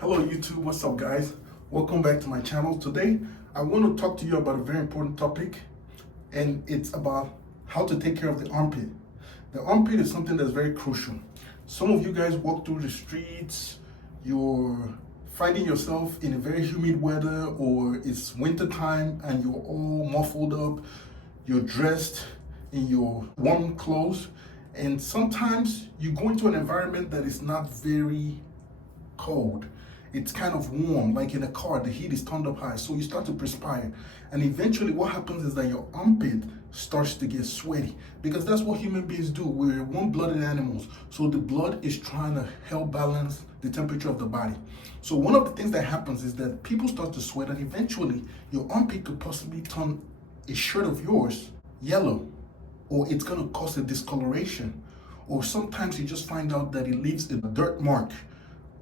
Hello YouTube, what's up guys? Welcome back to my channel. Today I want to talk to you about a very important topic, and it's about how to take care of the armpit. The armpit is something that's very crucial. Some of you guys walk through the streets, you're finding yourself in a very humid weather, or it's winter time and you're all muffled up, you're dressed in your warm clothes, and sometimes you go into an environment that is not very cold. It's kind of warm, like in a car, the heat is turned up high, so you start to perspire. And eventually what happens is that your armpit starts to get sweaty, because that's what human beings do. We're warm-blooded animals, so the blood is trying to help balance the temperature of the body. So one of the things that happens is that people start to sweat, and eventually your armpit could possibly turn a shirt of yours yellow, or it's going to cause a discoloration, or sometimes you just find out that it leaves a dirt mark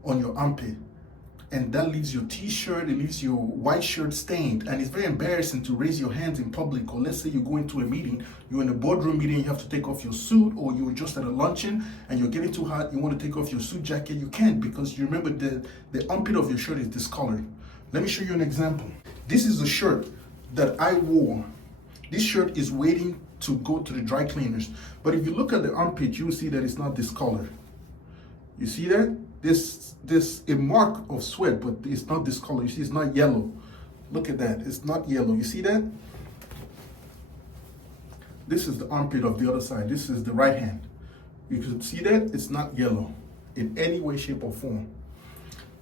on your armpit, and that leaves your t-shirt, it leaves your white shirt stained, and it's very embarrassing to raise your hands in public. Or let's say you go into a meeting, you're in a boardroom meeting, you have to take off your suit, or you're just at a luncheon and you're getting too hot, you want to take off your suit jacket, you can't, because you remember the armpit of your shirt is discolored. Let me show you an example. This is a shirt that I wore. This shirt is waiting to go to the dry cleaners, but if you look at the armpit, you'll see that it's not discolored. You see that? This a mark of sweat, but it's not discolored. You see, it's not yellow. Look at that. It's not yellow. You see that? This is the armpit of the other side. This is the right hand. You can see that it's not yellow in any way, shape, or form.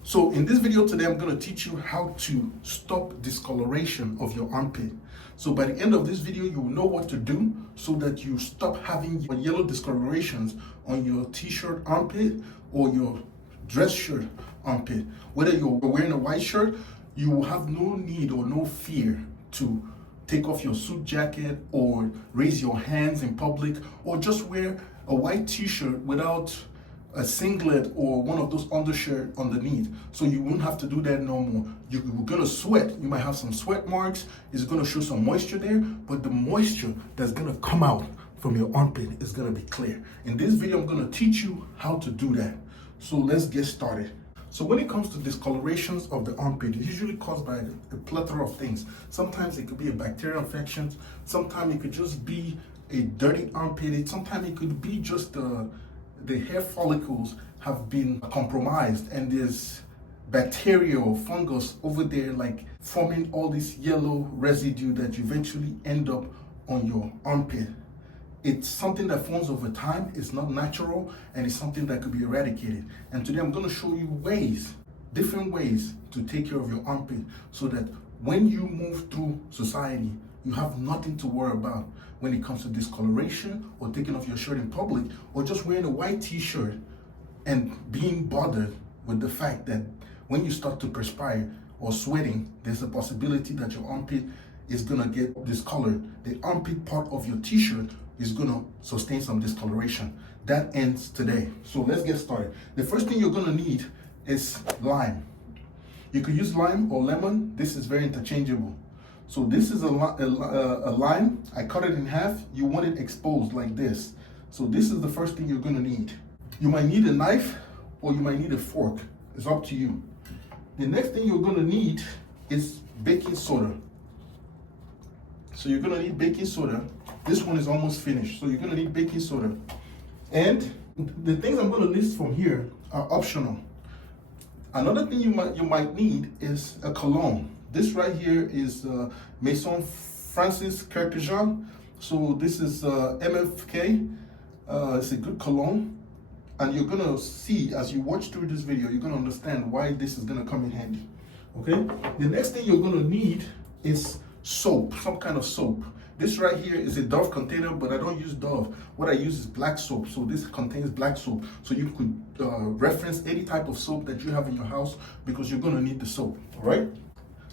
So in this video today, I'm going to teach you how to stop discoloration of your armpit. So by the end of this video, you will know what to do so that you stop having yellow discolorations on your t-shirt armpit or your dress shirt armpit. Whether you're wearing a white shirt, you will have no need or no fear to take off your suit jacket or raise your hands in public, or just wear a white t-shirt without a singlet or one of those undershirt underneath. So you won't have to do that no more. You're gonna sweat. You might have some sweat marks. It's gonna show some moisture there, but the moisture that's gonna come out from your armpit is gonna be clear. In this video, I'm gonna teach you how to do that. So let's get started. So when it comes to discolorations of the armpit, it's usually caused by a plethora of things. Sometimes it could be a bacterial infection. Sometimes it could just be a dirty armpit. Sometimes it could be just the hair follicles have been compromised, and there's bacteria or fungus over there, like forming all this yellow residue that you eventually end up on your armpit. It's something that forms over time. It's not natural, and it's something that could be eradicated. And today I'm going to show you different ways to take care of your armpit, so that when you move through society, you have nothing to worry about when it comes to discoloration or taking off your shirt in public, or just wearing a white t-shirt and being bothered with the fact that when you start to perspire or sweating, there's a possibility that your armpit is gonna get discolored. The armpit part of your t-shirt is gonna sustain some discoloration. That ends today. So let's get started. The first thing you're gonna need is lime. You could use lime or lemon. This is very interchangeable. So this is a lime. I cut it in half. You want it exposed like this. So this is the first thing you're gonna need. You might need a knife, or you might need a fork. It's up to you. The next thing you're gonna need is baking soda. So you're gonna need baking soda. This one is almost finished. So you're gonna need baking soda. And the things I'm gonna list from here are optional. Another thing you might need is a cologne. This right here is Maison Francis Carcajan. So this is MFK. It's a good cologne. And you're gonna see, as you watch through this video, you're gonna understand why this is gonna come in handy. Okay? The next thing you're gonna need is soap, some kind of soap. This right here is a Dove container, but I don't use Dove. What I use is black soap. So this contains black soap. So you could reference any type of soap that you have in your house, because you're gonna need the soap, all right?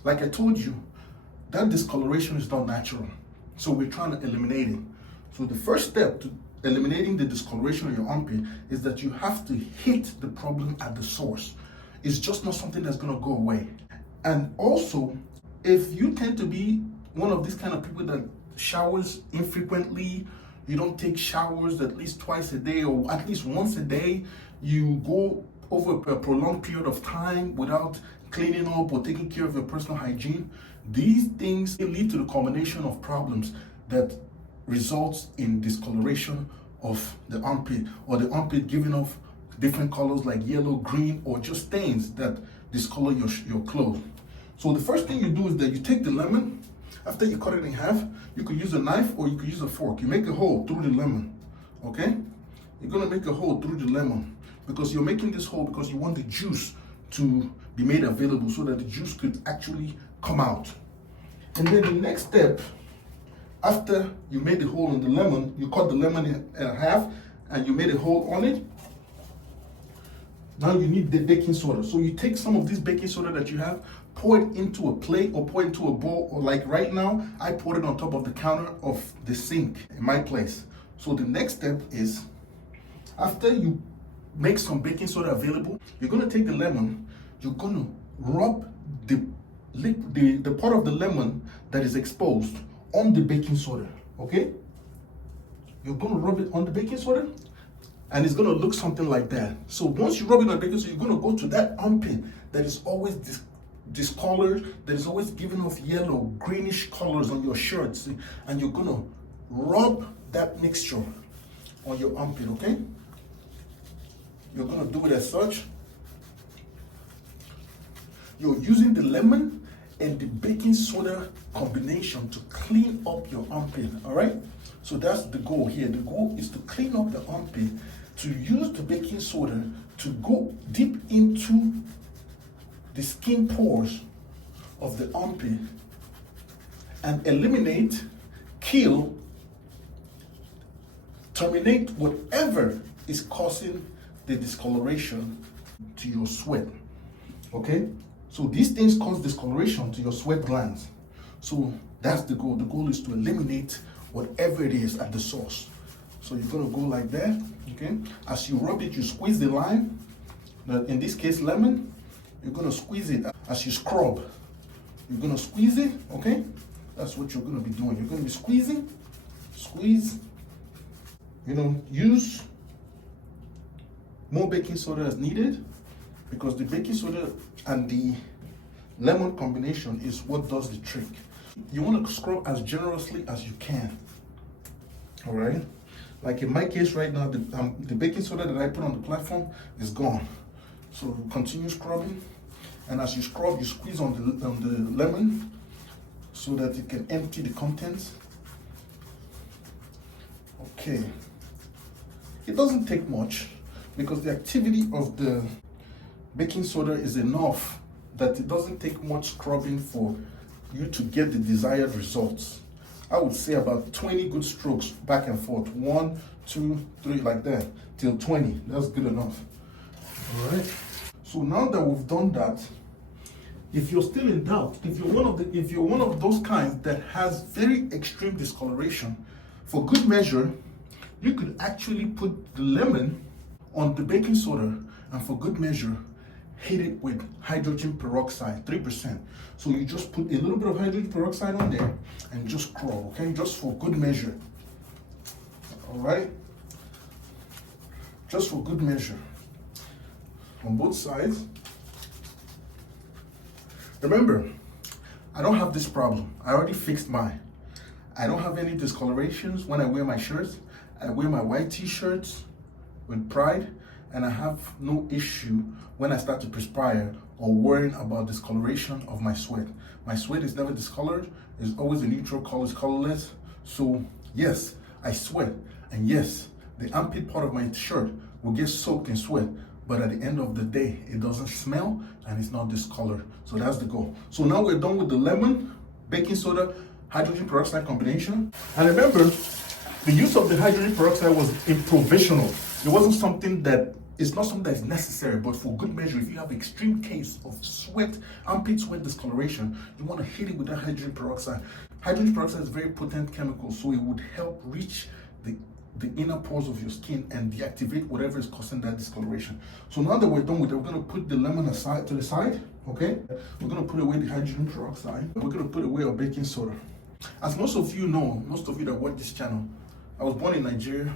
Like I told you, that discoloration is not natural. So we're trying to eliminate it. So the first step to eliminating the discoloration of your armpit is that you have to hit the problem at the source. It's just not something that's gonna go away. And also, if you tend to be one of these kind of people that showers infrequently, you don't take showers at least twice a day or at least once a day, you go over a prolonged period of time without cleaning up or taking care of your personal hygiene, these things lead to the combination of problems that results in discoloration of the armpit, or the armpit giving off different colors like yellow, green, or just stains that discolor your clothes. So the first thing you do is that you take the lemon. After you cut it in half, you could use a knife or you could use a fork. You make a hole through the lemon, okay? You're gonna make a hole through the lemon because you're making this hole because you want the juice to be made available so that the juice could actually come out. And then the next step, after you made the hole in the lemon, you cut the lemon in half and you made a hole on it. Now you need the baking soda. So you take some of this baking soda that you have, pour it into a plate or pour it into a bowl, or like right now, I poured it on top of the counter of the sink in my place. So the next step is, after you make some baking soda available, you're gonna take the lemon, you're gonna rub the part of the lemon that is exposed on the baking soda, okay? You're gonna rub it on the baking soda, and it's gonna look something like that. So once you rub it on the baking soda, you're gonna go to that armpit that is always discolored, that is always giving off yellow, greenish colors on your shirts, and you're gonna rub that mixture on your armpit, okay? You're gonna do it as such. You're using the lemon and the baking soda combination to clean up your armpit, all right? So that's the goal here. The goal is to clean up the armpit, to use the baking soda to go deep into the skin pores of the armpit and eliminate, kill, terminate whatever is causing the discoloration to your sweat, okay? So these things cause discoloration to your sweat glands. So that's the goal. The goal is to eliminate whatever it is at the source. So you're gonna go like that, okay? As you rub it, you squeeze the lime, in this case lemon, you're gonna squeeze it. As you scrub, you're gonna squeeze it, okay? That's what you're gonna be doing. You're gonna be squeezing, squeeze, use more baking soda as needed, because the baking soda and the lemon combination is what does the trick. You want to scrub as generously as you can, all right? Like in my case right now, the baking soda that I put on the platform is gone. So continue scrubbing, and as you scrub, you squeeze on the lemon so that it can empty the contents. Okay, it doesn't take much because the activity of the baking soda is enough that it doesn't take much scrubbing for you to get the desired results. I would say about 20 good strokes back and forth. 1, 2, 3, like that, till 20. That's good enough. All right. So now that we've done that, if you're still in doubt, if you're one of those kinds that has very extreme discoloration, for good measure, you could actually put the lemon on the baking soda, and for good measure, hit it with hydrogen peroxide, 3%. So you just put a little bit of hydrogen peroxide on there and just scrub, okay? Just for good measure. All right? Just for good measure. On both sides. Remember, I don't have this problem. I already fixed mine. I don't have any discolorations when I wear my shirts. I wear my white t-shirts with pride, and I have no issue when I start to perspire or worrying about discoloration of my sweat. My sweat is never discolored. It's always a neutral color, it's colorless. So yes, I sweat, and yes, the armpit part of my shirt will get soaked in sweat, but at the end of the day, it doesn't smell and it's not discolored. So that's the goal. So now we're done with the lemon, baking soda, hydrogen peroxide combination. And remember, the use of the hydrogen peroxide was provisional. It wasn't something that, it's not something that is necessary, but for good measure, if you have extreme case of sweat, armpit sweat discoloration, you want to hit it with that hydrogen peroxide. Hydrogen peroxide is a very potent chemical, so it would help reach the inner pores of your skin and deactivate whatever is causing that discoloration. So now that we're done with it, we're going to put the lemon aside to the side, okay? We're going to put away the hydrogen peroxide. We're going to put away our baking soda. As most of you know, most of you that watch this channel, I was born in Nigeria,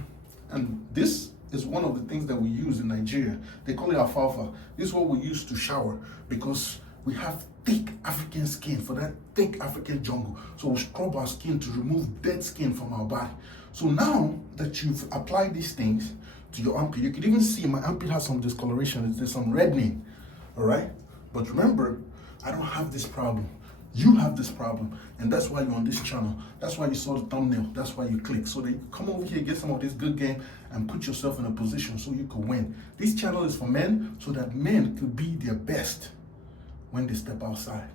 and this is one of the things that we use in Nigeria. They call it alfalfa. This is what we use to shower because we have thick African skin for that thick African jungle. So we scrub our skin to remove dead skin from our body. So now that you've applied these things to your armpit, you can even see my armpit has some discoloration. There's some reddening, all right? But remember, I don't have this problem. You have this problem, and that's why you're on this channel. That's why you saw the thumbnail. That's why you click. So that you come over here, get some of this good game, and put yourself in a position so you can win. This channel is for men, so that men could be their best when they step outside.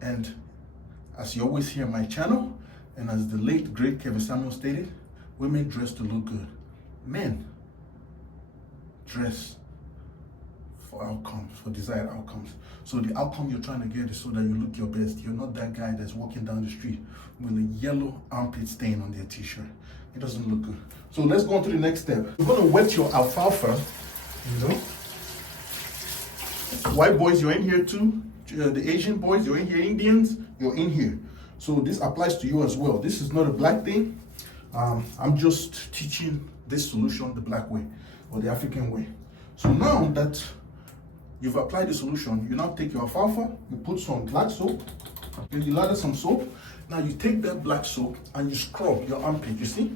And as you always hear on my channel, and as the late, great Kevin Samuel stated, women dress to look good. Men dress for outcomes, for desired outcomes. So the outcome you're trying to get is so that you look your best. You're not that guy that's walking down the street with a yellow armpit stain on their t-shirt. It doesn't look good. So let's go on to the next step. You're gonna wet your alfalfa, you know. White boys, you're in here too. The Asian boys, you're in here. Indians, you're in here. So this applies to you as well. This is not a black thing. I'm just teaching this solution the black way or the African way. So now that you've applied the solution, you now take your alfalfa, you put some black soap, you lather some soap. Now you take that black soap and you scrub your armpit, you see?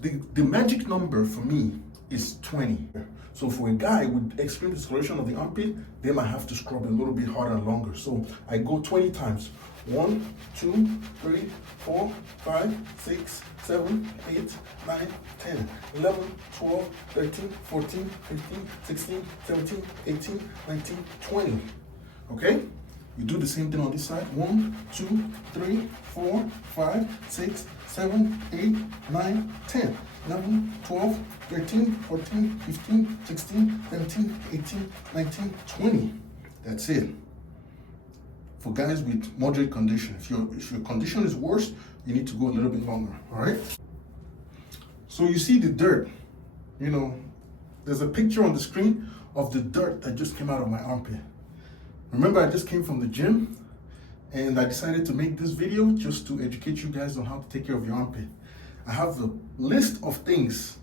The magic number for me is 20. So for a guy with extreme discoloration of the armpit, they might have to scrub a little bit harder and longer. So I go 20 times. 1, 2, 3, 4, 5, 6, 7, 8, 9, 10, 11, 12, 13, 14, 15, 16, 17, 18, 19, 20. Okay? You do the same thing on this side. 1, 2, 3, 4, 5, 6, 7, 8, 9, 10, 11, 12, 13, 14, 15, 16, 17, 18, 19, 20. That's it. For guys with moderate condition. If your condition is worse, you need to go a little bit longer, all right? So you see the dirt, you know, there's a picture on the screen of the dirt that just came out of my armpit. Remember, I just came from the gym and I decided to make this video just to educate you guys on how to take care of your armpit. I have a list of things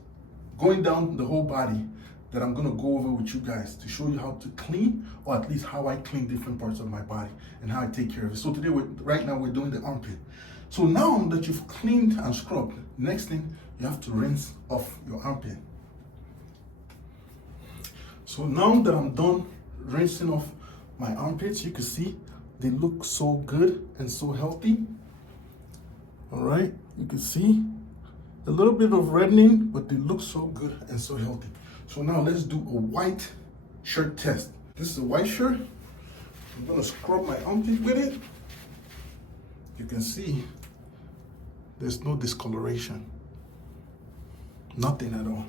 going down the whole body that I'm gonna go over with you guys to show you how to clean, or at least how I clean different parts of my body and how I take care of it. So today, right now we're doing the armpit. So now that you've cleaned and scrubbed, next thing, you have to rinse off your armpit. So now that I'm done rinsing off my armpits, you can see they look so good and so healthy. All right, you can see a little bit of reddening, but they look so good and so healthy. So now let's do a white shirt test. This is a white shirt. I'm gonna scrub my armpit with it. You can see there's no discoloration. Nothing at all.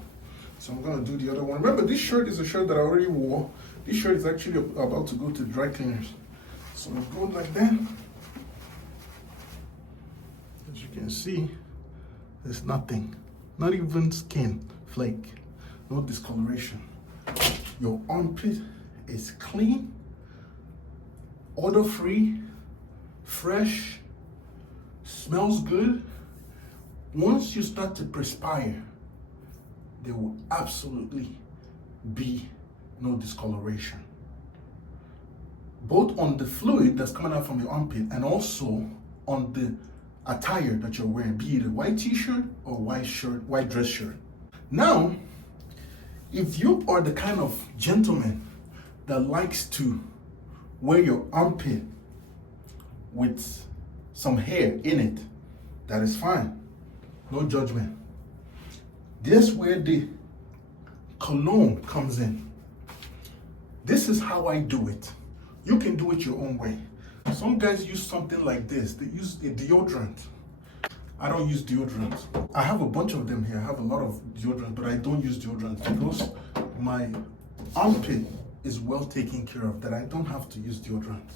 So I'm gonna do the other one. Remember, this shirt is a shirt that I already wore. This shirt is actually about to go to dry cleaners. So we go like that. As you can see, there's nothing. Not even skin flake. No discoloration. Your armpit is clean, odor-free, fresh, smells good. Once you start to perspire, there will absolutely be no discoloration. Both on the fluid that's coming out from your armpit and also on the attire that you're wearing, be it a white t-shirt or white shirt, white dress shirt. Now, if you are the kind of gentleman that likes to wear your armpit with some hair in it, that is fine. No judgment. This is where the cologne comes in. This is how I do it. You can do it your own way. Some guys use something like this. They use a deodorant. I don't use deodorant. I have a bunch of them here. I have a lot of deodorant, but I don't use deodorant because my armpit is well taken care of, that I don't have to use deodorant.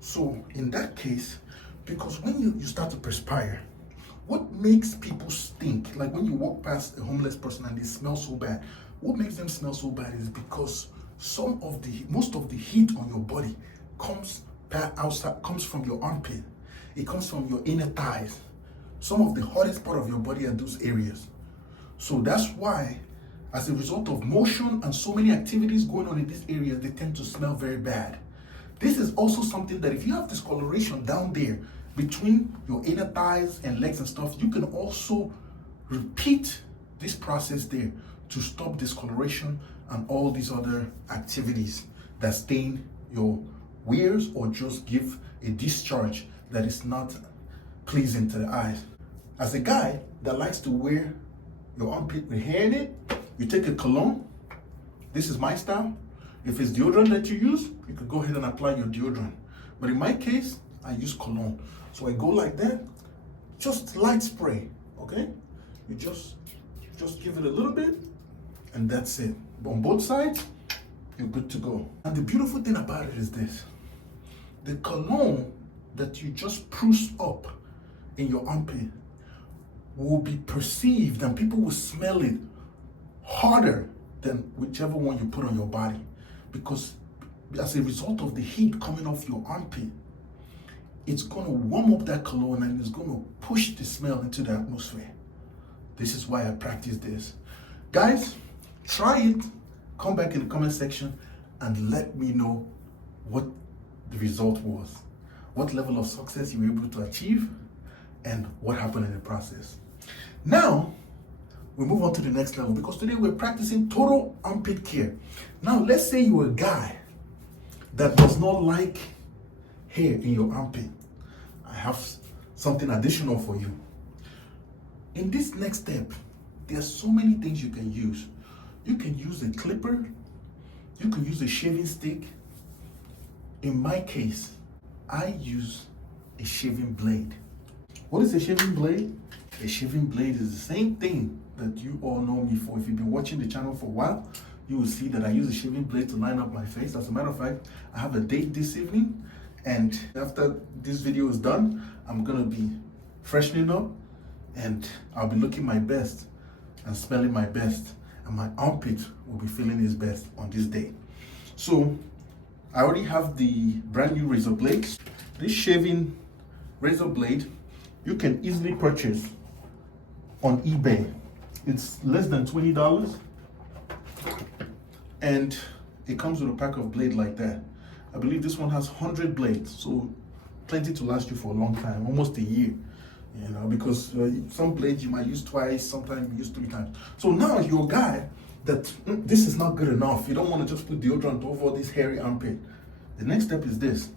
So in that case, because when you start to perspire, what makes people stink? Like when you walk past a homeless person and they smell so bad, what makes them smell so bad is because most of the heat on your body comes from your armpit. It comes from your inner thighs. Some of the hottest part of your body are those areas. So that's why, as a result of motion and so many activities going on in this area, they tend to smell very bad. This is also something that if you have discoloration down there between your inner thighs and legs and stuff, you can also repeat this process there to stop discoloration and all these other activities that stain your wares or just give a discharge that is not pleasing to the eyes. As a guy that likes to wear your armpit with hair in it, you take a cologne. This is my style. If it's deodorant that you use, you could go ahead and apply your deodorant. But in my case, I use cologne. So I go like that, just light spray, okay? You just give it a little bit, and that's it. On both sides, you're good to go. And the beautiful thing about it is this. The cologne that you just spruce up in your armpit will be perceived and people will smell it harder than whichever one you put on your body, because as a result of the heat coming off your armpit, it's going to warm up that cologne and it's going to push the smell into the atmosphere. This is why I practice this. Guys, try it. Come back in the comment section and let me know what the result was, what level of success you were able to achieve, and what happened in the process. Now, we move on to the next level, because today we're practicing total armpit care. Now, let's say you're a guy that does not like hair in your armpit. I have something additional for you. In this next step, there's so many things you can use. You can use a clipper. You can use a shaving stick. In my case, I use a shaving blade. What is a shaving blade? A shaving blade is the same thing that you all know me for. If you've been watching the channel for a while, you will see that I use a shaving blade to line up my face. As a matter of fact, I have a date this evening, and after this video is done, I'm gonna be freshening up and I'll be looking my best and smelling my best, and my armpit will be feeling its best on this day. So I already have the brand new razor blades. This shaving razor blade you can easily purchase on eBay. It's less than $20, and it comes with a pack of blade like that. I believe this one has 100 blades, so plenty to last you for a long time, almost a year. You know, because some blades you might use twice, sometimes you use 3 times. So now you're a guy that this is not good enough. You don't want to just put deodorant over this hairy armpit. The next step is this.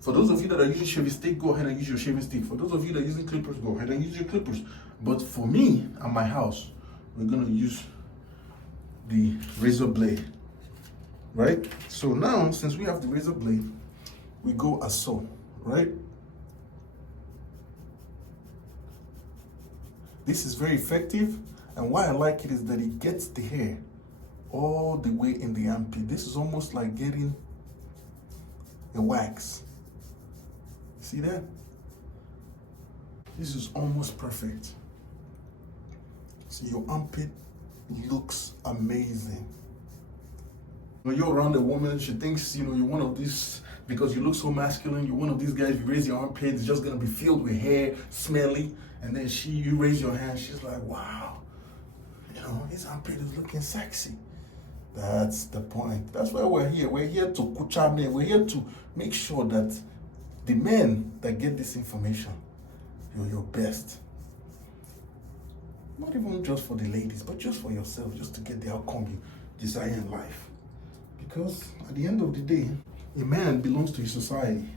For those of you that are using shaving stick, go ahead and use your shaving stick. For those of you that are using clippers, go ahead and use your clippers. But for me, at my house, we're gonna use the razor blade, right? So now, since we have the razor blade, we go as so, right? This is very effective, and why I like it is that it gets the hair all the way in the armpit. This is almost like getting a wax. See that? This is almost perfect. See, your armpit looks amazing. When you're around a woman, she thinks, you know, you're one of these, because you look so masculine, you're one of these guys, you raise your armpit, it's just gonna be filled with hair, smelly, and then you raise your hand, she's like, wow, you know, his armpit is looking sexy. That's the point. That's why we're here. We're here to kucha men. We're here to make sure that the men that get this information, you're your best. Not even just for the ladies, but just for yourself, just to get the outcome you desire in life. Because at the end of the day, a man belongs to his society.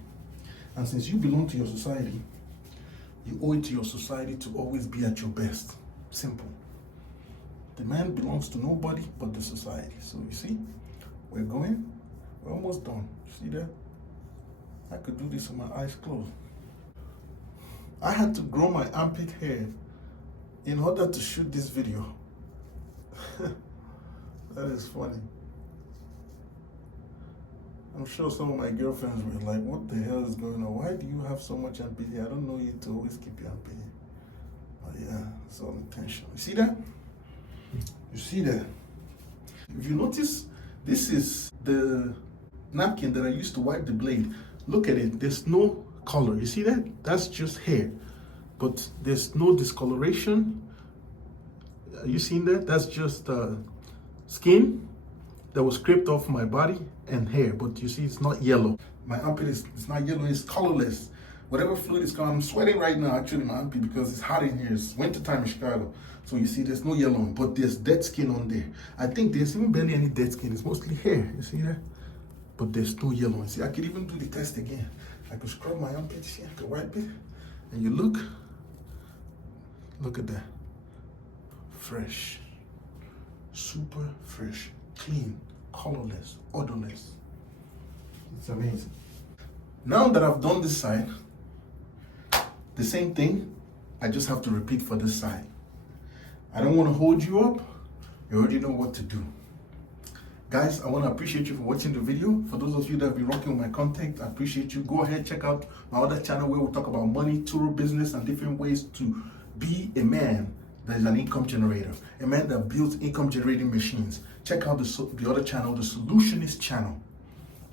And since you belong to your society, you owe it to your society to always be at your best. Simple. The man belongs to nobody but the society. So you see, we're almost done. See that? I could do this with my eyes closed. I had to grow my armpit hair in order to shoot this video. That is funny. I'm sure some of my girlfriends were like, what the hell is going on? Why do you have so much armpit hair? I don't know you to always keep your armpit hair. But yeah, it's all intentional. You see that? You see that? If you notice, this is the napkin that I used to wipe the blade. Look at it, there's no color. You see that? That's just hair. But there's no discoloration. You seen that? That's just skin that was scraped off my body and hair, but you see it's not yellow. My armpit is it's not yellow, it's colorless. Whatever fluid is coming, I'm sweating right now actually my armpit because it's hot in here. It's winter time in Chicago. So you see there's no yellow, but there's dead skin on there. I think there's even barely any dead skin. It's mostly hair. You see that? But there's no yellow. You see, I could even do the test again. I could scrub my armpits here, I could wipe it. And you look at that. Fresh. Super fresh. Clean. Colorless. Odorless. It's amazing. Now that I've done this side, the same thing, I just have to repeat for this side. I don't want to hold you up. You already know what to do. Guys, I want to appreciate you for watching the video. For those of you that have been rocking with my content, I appreciate you. Go ahead, check out my other channel where we talk about money, tour business, and different ways to be a man that is an income generator, a man that builds income generating machines. Check out the other channel, the Solutionist channel,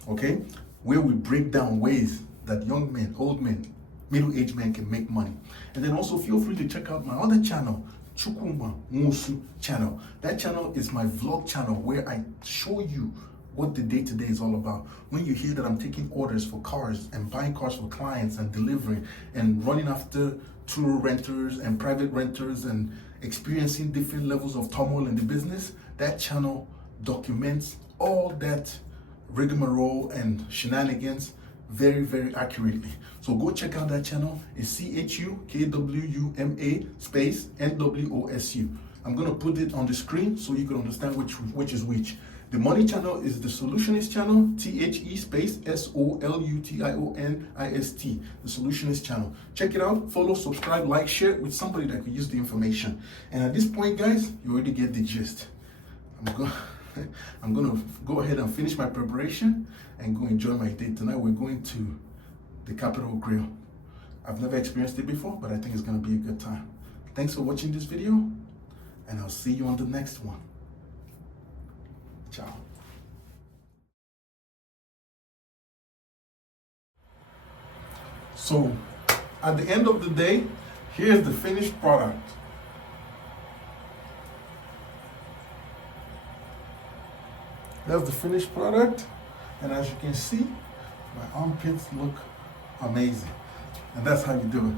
okay? Where we break down ways that young men, old men, middle-aged men can make money. And then also feel free to check out my other channel, Chu-Chu channel. That channel is my vlog channel where I show you what the day-to-day is all about. When you hear that I'm taking orders for cars and buying cars for clients and delivering and running after tour renters and private renters and experiencing different levels of turmoil in the business, that channel documents all that rigmarole and shenanigans very, very accurately. So go check out that channel. It's CHUKWUMA space NWOSU. I'm gonna put it on the screen so you can understand which is which. The money channel is the Solutionist channel, THE space SOLUTIONIST, the Solutionist channel. Check it out, follow, subscribe, like, share it with somebody that could use the information. And at this point, guys, you already get the gist. I'm gonna go ahead and finish my preparation and go enjoy my day. Tonight we're going to the Capitol Grill. I've never experienced it before, but I think it's gonna be a good time. Thanks for watching this video, and I'll see you on the next one. Ciao. So, at the end of the day, here's the finished product. That's the finished product, and as you can see, my armpits look amazing. And that's how you do it.